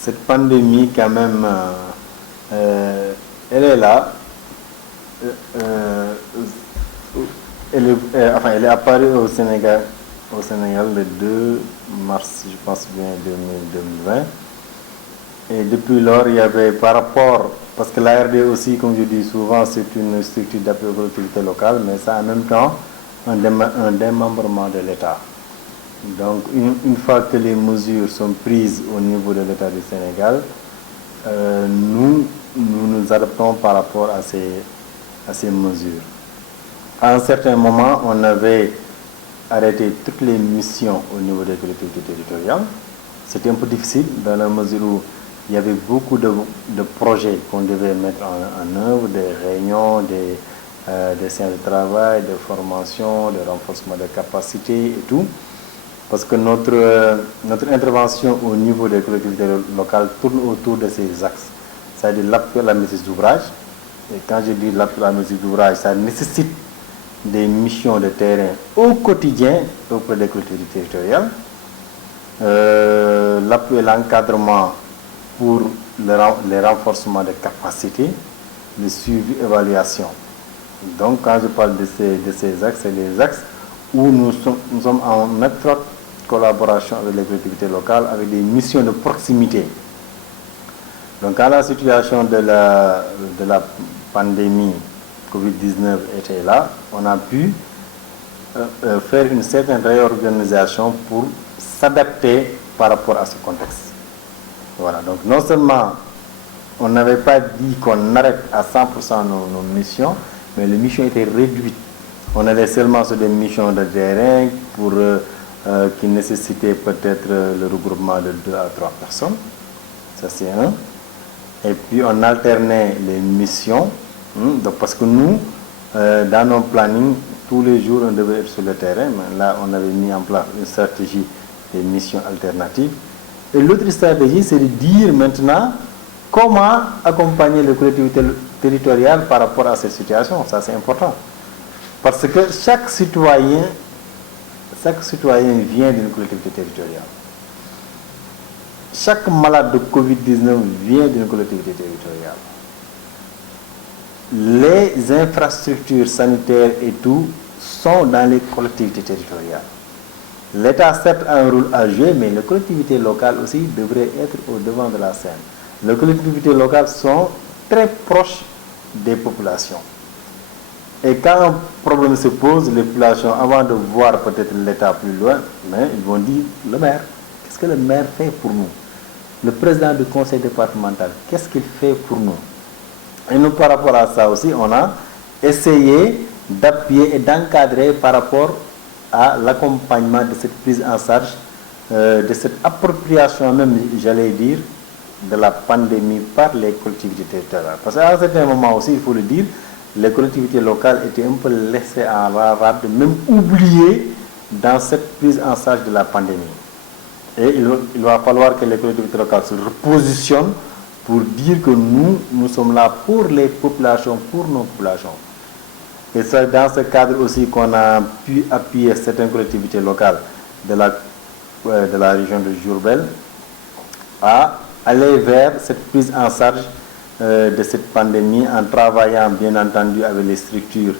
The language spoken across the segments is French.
cette pandémie, quand même, elle est là. Euh, elle est apparue au Sénégal le 2 mars, je pense bien, 2020. Et depuis lors, il y avait par rapport, parce que l'ARD aussi, comme je dis souvent, c'est une structure d'appui aux collectivités locales, mais ça en même temps un démembrement de l'État. Donc une fois que les mesures sont prises au niveau de l'État du Sénégal, nous adaptons par rapport à ces mesures. À un certain moment, on avait arrêté toutes les missions au niveau des collectivités territoriales. C'était un peu difficile dans la mesure où il y avait beaucoup de projets qu'on devait mettre en œuvre, des réunions, des séances de travail, de formation, de renforcement de capacités et tout. Parce que notre intervention au niveau des collectivités locales tourne autour de ces axes. C'est-à-dire l'appui à la maîtrise d'ouvrage. Et quand je dis l'appui à la maîtrise d'ouvrage, ça nécessite des missions de terrain au quotidien auprès des collectivités territoriales. L'appui et l'encadrement pour les renforcements de capacités, le suivi et évaluation. Donc quand je parle de ces axes, c'est les axes où nous sommes en étroite collaboration avec les collectivités locales, avec des missions de proximité. Donc quand la situation de la pandémie Covid-19 était là, on a pu faire une certaine réorganisation pour s'adapter par rapport à ce contexte. Voilà, donc non seulement on n'avait pas dit qu'on arrête à 100% nos missions, mais les missions étaient réduites. On allait seulement sur des missions de terrain qui nécessitaient peut-être le regroupement de 2 à 3 personnes. Ça c'est un. Et puis on alternait les missions. Donc parce que nous, dans nos plannings, tous les jours on devait être sur le terrain. Mais là, on avait mis en place une stratégie des missions alternatives. Et l'autre stratégie, c'est de dire maintenant comment accompagner les collectivités territoriales par rapport à cette situation. Ça, c'est important. Parce que chaque citoyen vient d'une collectivité territoriale. Chaque malade de Covid-19 vient d'une collectivité territoriale. Les infrastructures sanitaires et tout sont dans les collectivités territoriales. L'État, certes, a un rôle à jouer, mais les collectivités locales aussi devraient être au devant de la scène. Les collectivités locales sont très proches des populations. Et quand un problème se pose, les populations, avant de voir peut-être l'État plus loin, mais ils vont dire le maire. Qu'est-ce que le maire fait pour nous? Le président du conseil départemental, qu'est-ce qu'il fait pour nous? Et nous, par rapport à ça aussi, on a essayé d'appuyer et d'encadrer par rapport à l'accompagnement de cette prise en charge, de cette appropriation même, j'allais dire, de la pandémie par les collectivités territoriales. Parce qu'à un certain moment aussi, il faut le dire, les collectivités locales étaient un peu laissées en rade, même oubliées dans cette prise en charge de la pandémie. Et il va falloir que les collectivités locales se repositionnent pour dire que nous sommes là pour les populations, pour nos populations. Et c'est dans ce cadre aussi qu'on a pu appuyer certaines collectivités locales de la région de Diourbel à aller vers cette prise en charge de cette pandémie en travaillant bien entendu avec les structures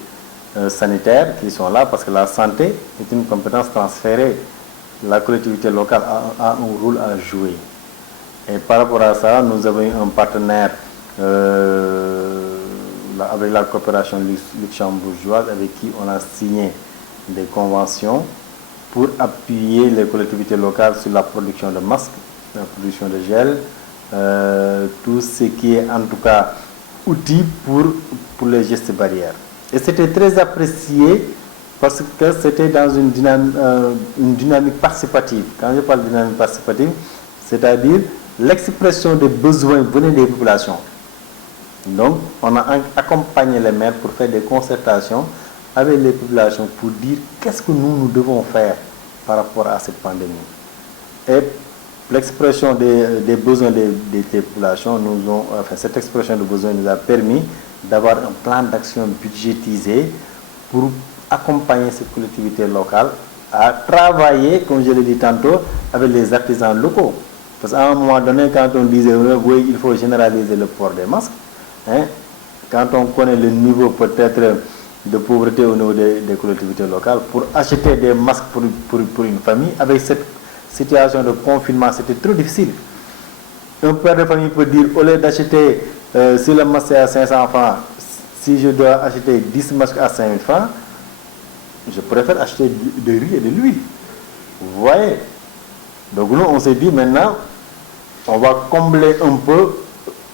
sanitaires qui sont là parce que la santé est une compétence transférée. La collectivité locale a un rôle à jouer. Et par rapport à ça, nous avons un partenaire avec la coopération luxembourgeoise avec qui on a signé des conventions pour appuyer les collectivités locales sur la production de masques, la production de gel, tout ce qui est en tout cas outils pour les gestes barrières. Et c'était très apprécié parce que c'était dans une dynamique participative. Quand je parle de dynamique participative, c'est-à-dire l'expression des besoins venant des populations. Donc, on a accompagné les maires pour faire des concertations avec les populations pour dire qu'est-ce que nous devons faire par rapport à cette pandémie. Et l'expression des besoins des populations, cette expression de besoins nous a permis d'avoir un plan d'action budgétisé pour accompagner cette collectivité locale à travailler, comme je l'ai dit tantôt, avec les artisans locaux. Parce qu'à un moment donné, quand on disait oui, il faut généraliser le port des masques, hein, quand on connaît le niveau peut-être de pauvreté au niveau des collectivités locales, pour acheter des masques pour une famille, avec cette situation de confinement, c'était trop difficile. Un père de famille peut dire, au lieu d'acheter, si le masque est à 500 francs, si je dois acheter 10 masques à 5000 francs, je préfère acheter de riz et de l'huile. Vous voyez? Donc nous, on s'est dit maintenant, on va combler un peu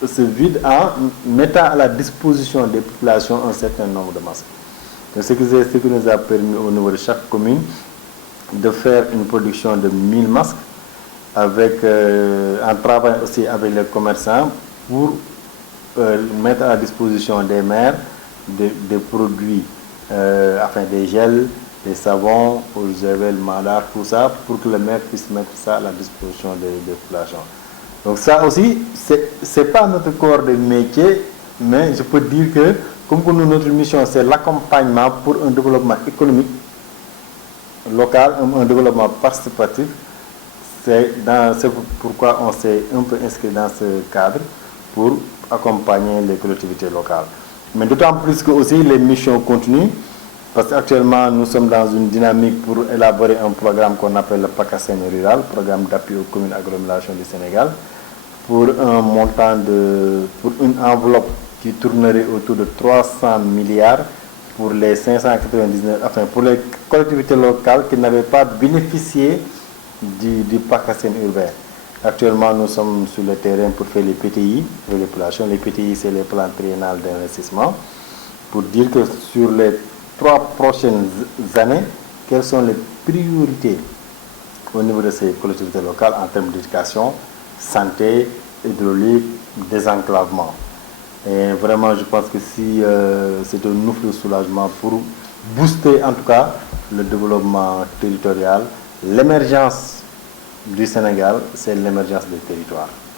ce vide en mettant à la disposition des populations un certain nombre de masques. Donc, ce qui nous a permis au niveau de chaque commune de faire une production de 1000 masques avec, en travaillant aussi avec les commerçants pour mettre à la disposition des maires des produits, enfin des gels, des savons, eau de javel, madar, tout ça, pour que le maire puisse mettre ça à la disposition des populations. Donc ça aussi, c'est pas notre corps de métier, mais je peux dire que, comme pour nous, notre mission, c'est l'accompagnement pour un développement économique local, un développement participatif. C'est pourquoi on s'est un peu inscrit dans ce cadre pour accompagner les collectivités locales. Mais d'autant plus que aussi les missions continuent, parce qu'actuellement nous sommes dans une dynamique pour élaborer un programme qu'on appelle le PACASEN rural, programme d'appui aux communes agglomérations du Sénégal, pour un montant pour une enveloppe qui tournerait autour de 300 milliards pour les 599, enfin pour les collectivités locales qui n'avaient pas bénéficié du PACASEN urbain. Actuellement, nous sommes sur le terrain pour faire les PTI, pour les populations. Les PTI, c'est les plans triennales d'investissement, pour dire que sur les 3 prochaines années, quelles sont les priorités au niveau de ces collectivités locales en termes d'éducation, santé, hydraulique, désenclavement. Et vraiment, je pense que si c'est un ouf de soulagement pour booster en tout cas le développement territorial, l'émergence du Sénégal, c'est l'émergence des territoires.